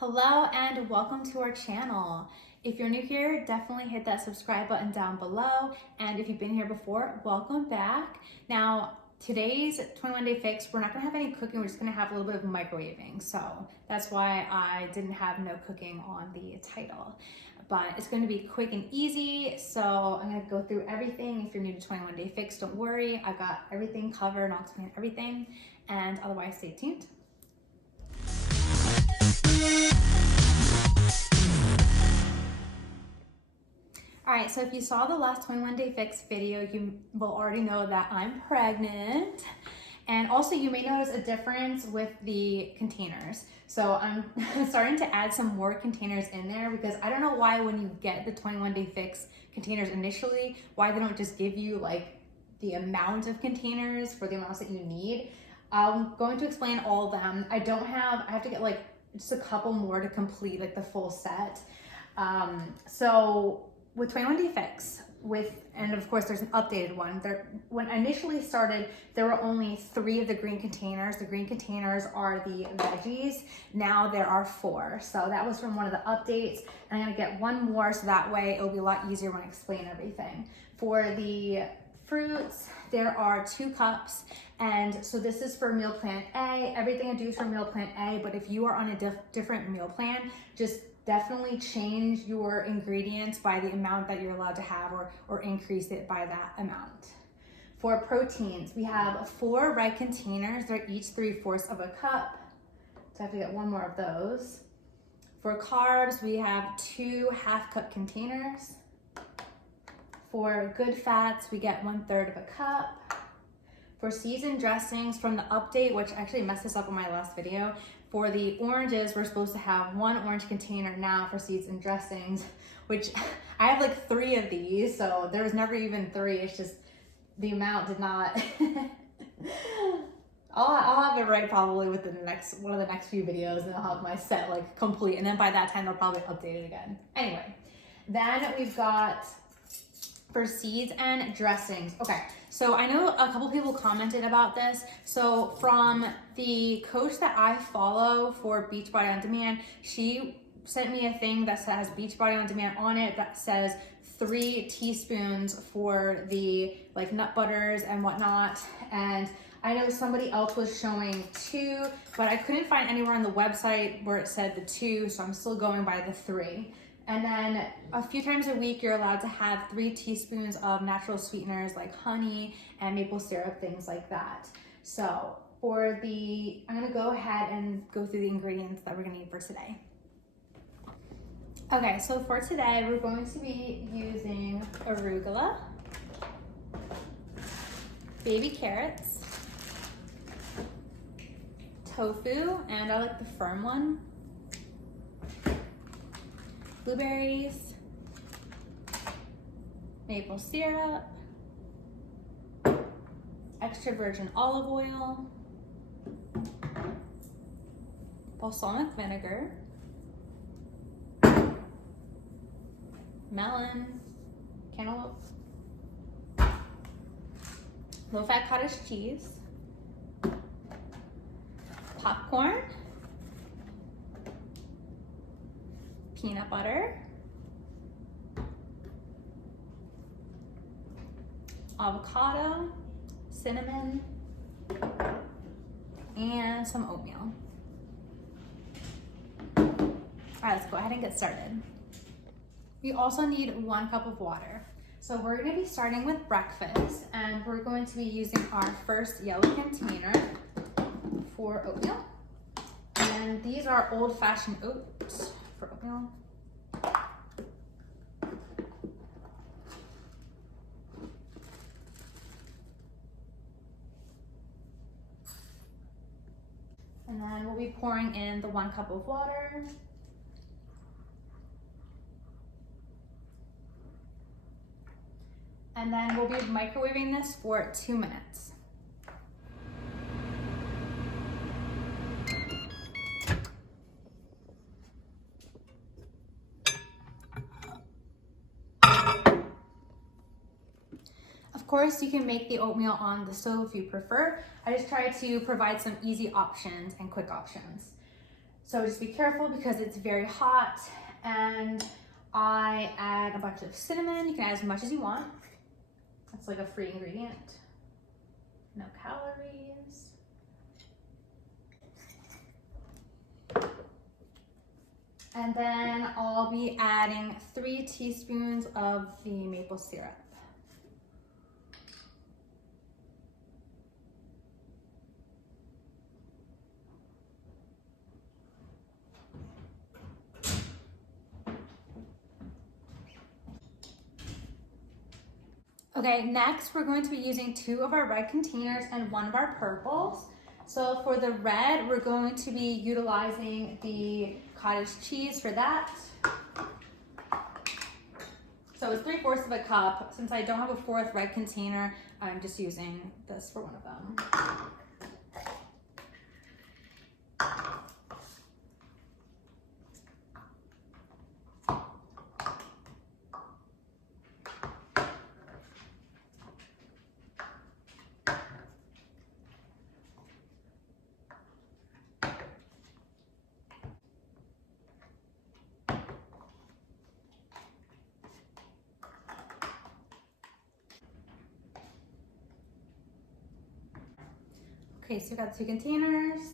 Hello and welcome to our channel. If you're new here, definitely hit that subscribe button down below. And if you've been here before, welcome back. Now, today's 21 Day Fix, we're not gonna have any cooking, we're just gonna have a little bit of microwaving. So that's why I didn't have no cooking on the title. But it's gonna be quick and easy. So I'm gonna go through everything. If you're new to 21 Day Fix, don't worry. I got everything covered and I'll explain everything. And otherwise, stay tuned. All right, so if you saw the last 21 Day Fix video, you will already know that I'm pregnant. And also you may notice a difference with the containers. So I'm starting to add some more containers in there because I don't know why when you get the 21 Day Fix containers initially, why they don't just give you like the amount of containers for the amounts that you need. I'm going to explain all of them. I have to get like just a couple more to complete like the full set. So with 21 Day Fix, and of course there's an updated one. When I initially started, there were only 3 of the green containers. The green containers are the veggies. Now there are 4. So that was from one of the updates. And I'm gonna get one more so that way it'll be a lot easier when I explain everything. For the fruits, there are 2 cups. And so this is for meal plan A. Everything I do is for meal plan A, but if you are on a different meal plan, just definitely change your ingredients by the amount that you're allowed to have or increase it by that amount. For proteins, we have 4 red containers. They're each 3/4 of a cup. So I have to get one more of those. For carbs, we have 2 half-cup containers. For good fats, we get 1/3 of a cup. For seasoned dressings from the update, which actually messed this up in my last video, for the oranges, we're supposed to have 1 orange container now for seasoned dressings, which I have like 3 of these, so there was never even 3. It's just the amount did not. I'll have it right probably within one of the next few videos, and I'll have my set like complete, and then by that time they'll probably update it again. Anyway, then we've got for seeds and dressings. Okay, so I know a couple people commented about this. So from the coach that I follow for Beachbody On Demand, she sent me a thing that says Beachbody On Demand on it that says 3 teaspoons for the like nut butters and whatnot. And I know somebody else was showing 2, but I couldn't find anywhere on the website where it said the 2, so I'm still going by the 3. And then a few times a week, you're allowed to have 3 teaspoons of natural sweeteners like honey and maple syrup, things like that. So I'm gonna go ahead and go through the ingredients that we're gonna need for today. Okay, so for today, we're going to be using arugula, baby carrots, tofu, and I like the firm one, blueberries, maple syrup, extra virgin olive oil, balsamic vinegar, melon, cantaloupe, low-fat cottage cheese, popcorn, peanut butter, avocado, cinnamon, and some oatmeal. All right, let's go ahead and get started. We also need 1 cup of water. So we're gonna be starting with breakfast, and we're going to be using our first yellow container for oatmeal. And these are old-fashioned oats for oatmeal. And then we'll be pouring in the 1 cup of water. And then we'll be microwaving this for 2 minutes. Of course, you can make the oatmeal on the stove if you prefer. I just try to provide some easy options and quick options. So just be careful because it's very hot. And I add a bunch of cinnamon. You can add as much as you want. It's like a free ingredient. No calories. And then I'll be adding 3 teaspoons of the maple syrup. Okay, next we're going to be using 2 of our red containers and 1 of our purples. So for the red, we're going to be utilizing the cottage cheese for that. So it's 3/4 of a cup. Since I don't have a 4th red container, I'm just using this for one of them. Okay, so we got 2 containers.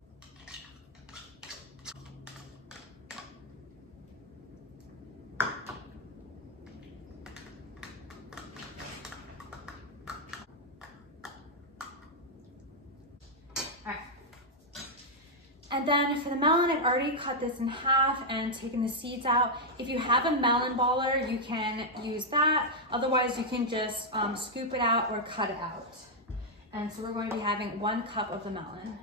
And then for the melon, I've already cut this in half and taken the seeds out. If you have a melon baller, you can use that. Otherwise, you can just scoop it out or cut it out. And so we're going to be having 1 cup of the melon.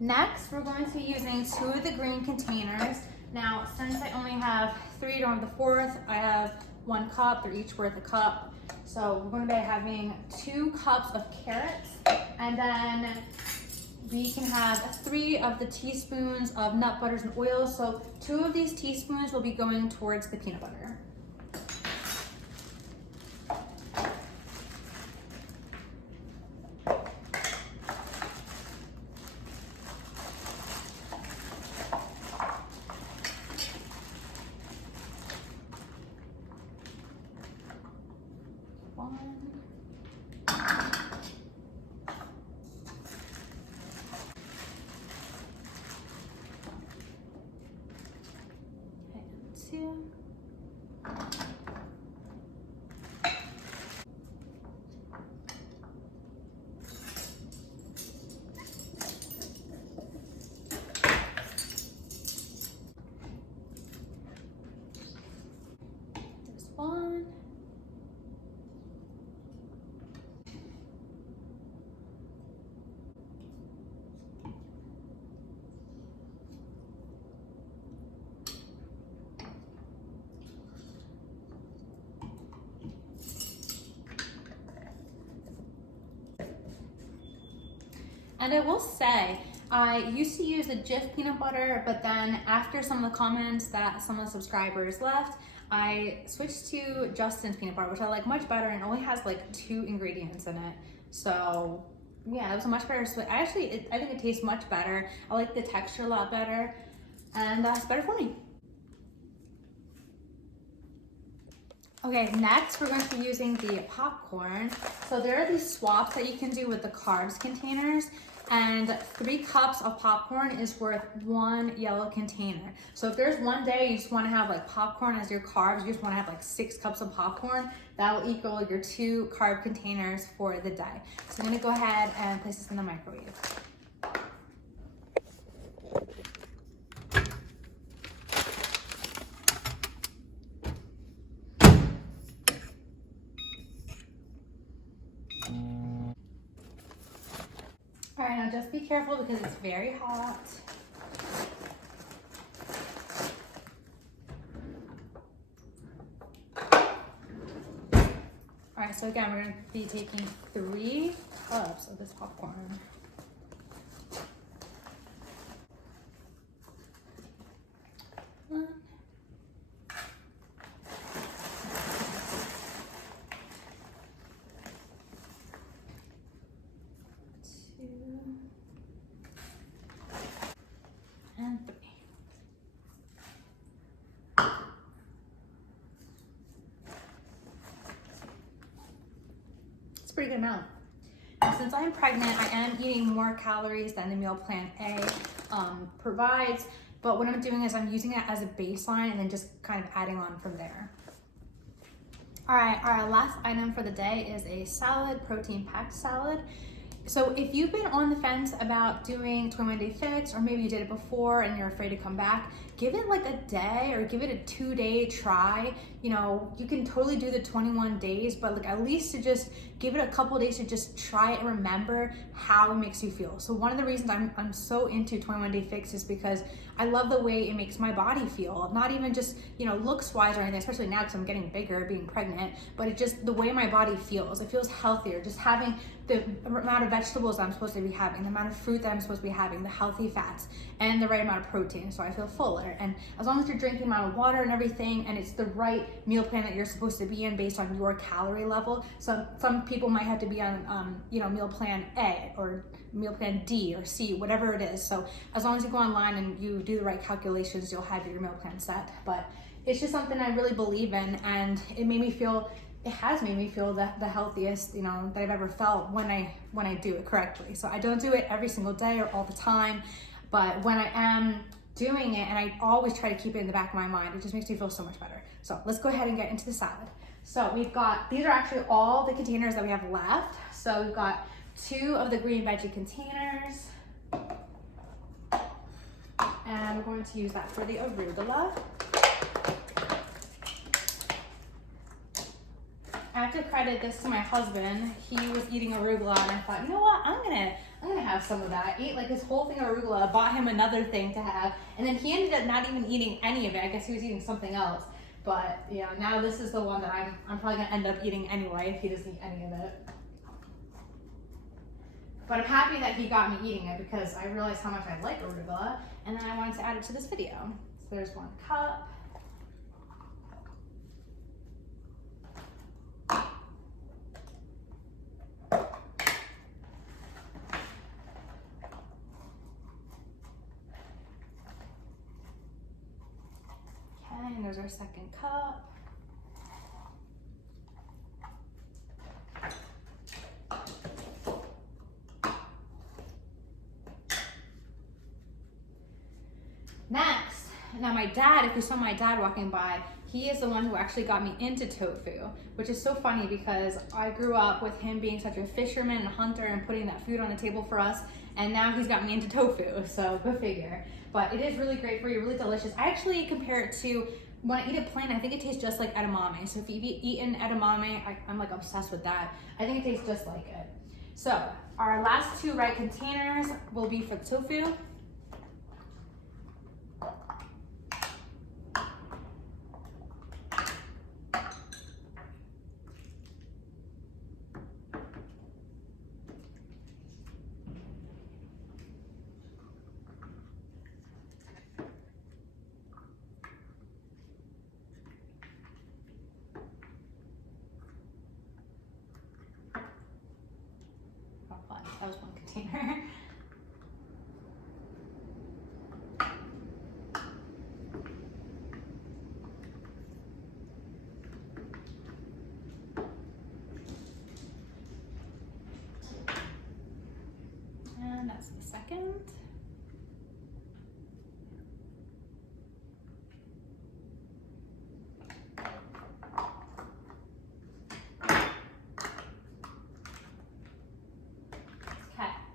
Next, we're going to be using 2 of the green containers. Now, since I only have 3, don't have the 4th, I have 1 cup. They're each worth a cup. So we're going to be having 2 cups of carrots, and then we can have 3 of the teaspoons of nut butters and oils. So 2 of these teaspoons will be going towards the peanut butter. Two. There's 1. And I will say, I used to use the Jif peanut butter, but then after some of the comments that some of the subscribers left, I switched to Justin's peanut butter, which I like much better and only has like 2 ingredients in it. So yeah, it was a much better switch. I think it tastes much better. I like the texture a lot better, and that's better for me. Okay, next we're going to be using the popcorn. So there are these swaps that you can do with the carbs containers, and 3 cups of popcorn is worth 1 yellow container. So if there's one day you just want to have like popcorn as your carbs, you just want to have like 6 cups of popcorn, that will equal your 2 carb containers for the day. So I'm going to go ahead and place this in the microwave. All right, now just be careful because it's very hot. All right, so again, we're gonna be taking 3 cups of this popcorn. One, 2, and 3. It's a pretty good amount. Now, since I'm pregnant, I am eating more calories than the meal plan A provides, but what I'm doing is I'm using it as a baseline and then just kind of adding on from there. All right, our last item for the day is a salad, protein-packed salad. So if you've been on the fence about doing 21-day fix, or maybe you did it before and you're afraid to come back, give it like a day or give it a 2-day try. You know, you can totally do the 21 days, but like at least to just give it a couple days to just try it and remember how it makes you feel. So one of the reasons I'm so into 21-day fix is because I love the way it makes my body feel. Not even just, you know, looks wise or anything, especially now because I'm getting bigger, being pregnant, but it just, the way my body feels, it feels healthier. Just having the amount of vegetables I'm supposed to be having, the amount of fruit that I'm supposed to be having, the healthy fats, and the right amount of protein, so I feel fuller. And as long as you're drinking the amount of water and everything, and it's the right meal plan that you're supposed to be in based on your calorie level. So some people might have to be on, you know, meal plan A or meal plan D or C, whatever it is. So as long as you go online and you do the right calculations, you'll have your meal plan set. But it's just something I really believe in, and it made me feel, it has made me feel the healthiest, you know, that I've ever felt when I do it correctly. So I don't do it every single day or all the time, but when I am doing it, and I always try to keep it in the back of my mind, it just makes me feel so much better. So let's go ahead and get into the salad. So we've got, these are actually all the containers that we have left. So we've got 2 of the green veggie containers, and we're going to use that for the arugula. I have to credit this to my husband. He was eating arugula, and I thought, you know what, I'm gonna have some of that. I ate like his whole thing of arugula, bought him another thing to have, and then he ended up not even eating any of it. I guess he was eating something else. But yeah, now this is the one that I'm probably gonna end up eating anyway if he doesn't eat any of it. But I'm happy that he got me eating it because I realized how much I like arugula, and then I wanted to add it to this video. So there's 1 cup. And there's our 2nd cup. Next, now my dad, if you saw my dad walking by, he is the one who actually got me into tofu, which is so funny because I grew up with him being such a fisherman and hunter and putting that food on the table for us, and now he's got me into tofu, so go figure. But it is really great for you, really delicious. I actually compare it to, when I eat it plain, I think it tastes just like edamame. So if you've eaten edamame, I'm like obsessed with that. I think it tastes just like it. So our last 2 right containers will be for the tofu. That was 1 container. And that's the 2nd.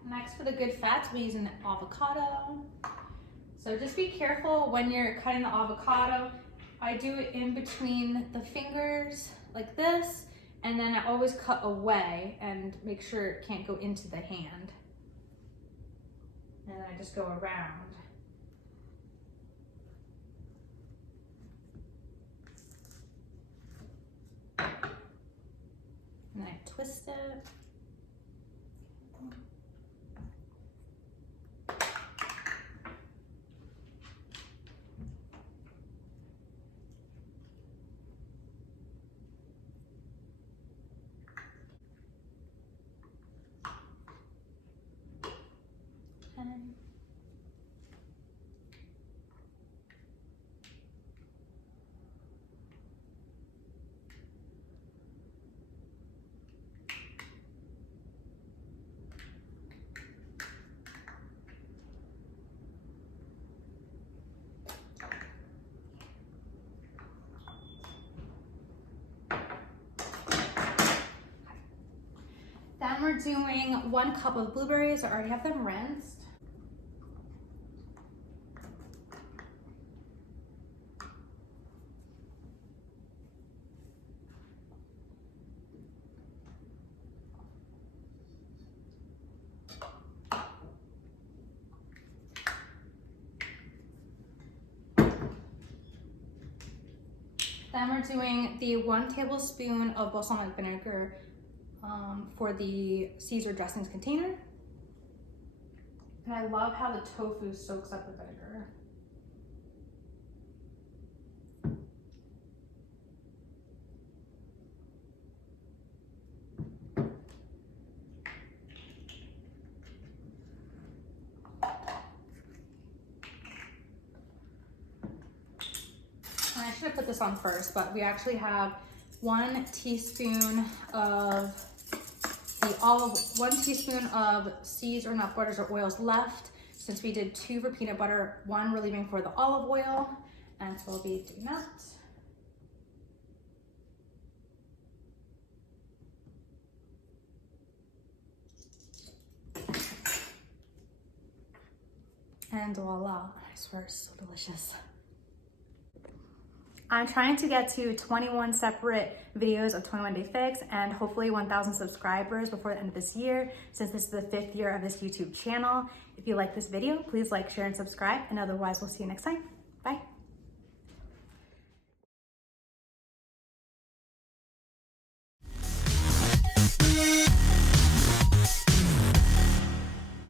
Next, for the good fats, we're using the avocado. So just be careful when you're cutting the avocado. I do it in between the fingers like this, and then I always cut away and make sure it can't go into the hand. And then I just go around. And then I twist it. And then we're doing 1 cup of blueberries. I already have them rinsed. Then we're doing the 1 tablespoon of balsamic vinegar for the Caesar dressings container. And I love how the tofu soaks up the vinegar. And I should have put this on first, but we actually have 1 teaspoon of the 1 teaspoon of seeds or nut butters or oils left, since we did 2 for peanut butter, 1 we're leaving for the olive oil, and so we'll be doing that. And voila, I swear it's so delicious. I'm trying to get to 21 separate videos of 21 Day Fix and hopefully 1,000 subscribers before the end of this year, since this is the 5th year of this YouTube channel. If you like this video, please like, share, and subscribe, and otherwise we'll see you next time.